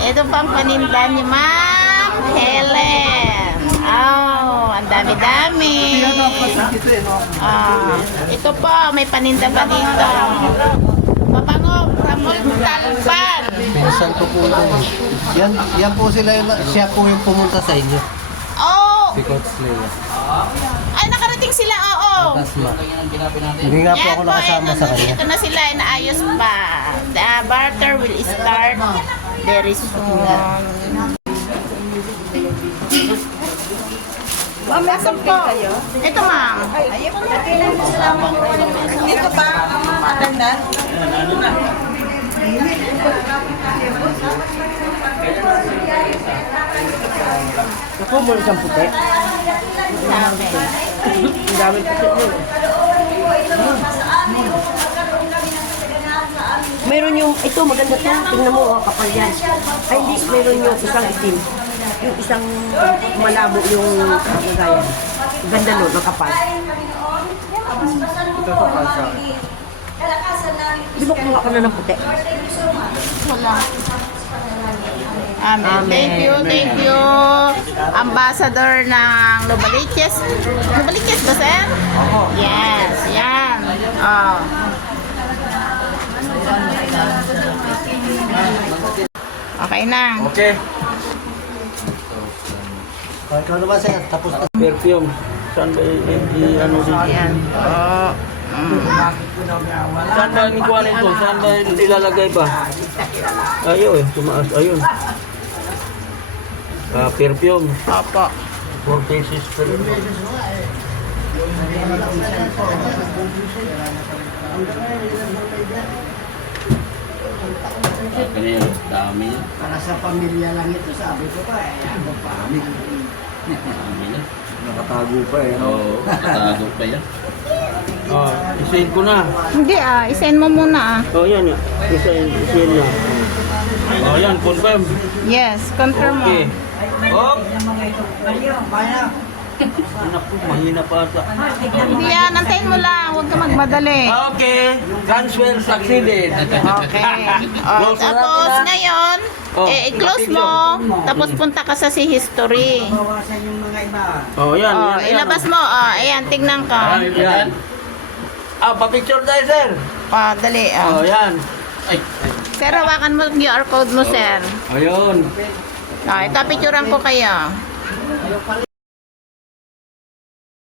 Ito pang paninda ni Ma'am Helen. Oh, ang dami-dami. Ito po, may paninda pa dito. Papango, Ramon Talpan. Pinsan ko po ito. Yan po sila, siya po yung pumunta sa inyo. Oh! Si Coach Leo. Ay, nakarating sila, oo. Tasma. Hindi nga po ako nakasama sa kanya. Ito na sila, inaayos pa. The barter will start very soon. Ma'am, nasan po? Ito, ma'am. Dito ba ang matanda? Ako mo isang puti. Ang dami puti yun. Meron yung, ito maganda to, tingnan mo, oh, kapal yan. Ay, hindi, meron yung isang itim. Yung isang malabo yung kagagayan. Ganda nun, makapal. Ito po kalsa. Di ba kumuha ka na ng puti? Wala. Amen. Thank you. Ambassador ng Novaliches. Novaliches ba, sir? Yes, yan. Oh. Okay na. Okay. Ikaw naman sir, tapos na. Perfume. Saan ba ano dito? Yan. Oh. Saan ba yung kuha nito? Saan ba ilalagay ba? Ayaw eh, tumaas. Ayun. Perfume. Opo. 4 pieces perfume. Dami. Para sa pamilya lang ito, sabi ko pa, ano pa, Dami na. Nakatago pa eh. Oo, nakatago pa yan. Isayin ko na. Hindi isend mo muna Yan. Isayin na. Yan, confirm. Yes, confirm mo. Okay. Oh! Anak ko, mahina pa ata. Hindi yan, antayin mo lang. Huwag ka magmadali. Okay. Transfer succeeded. Okay. Oh, Close na tapos natin, ha? ngayon, Oh, i-close mo. Tapos punta ka sa si history. bawasan yung mga iba. Yan. Oh, ilabas mo. Oh, ayan, tignan ka. Yan. Pa-picture tayo, sir. Oh, dali. Yan. Ay. Sir, hawakan mo yung QR code mo, sir. Ayun. Oh, ito, picturean ko kayo.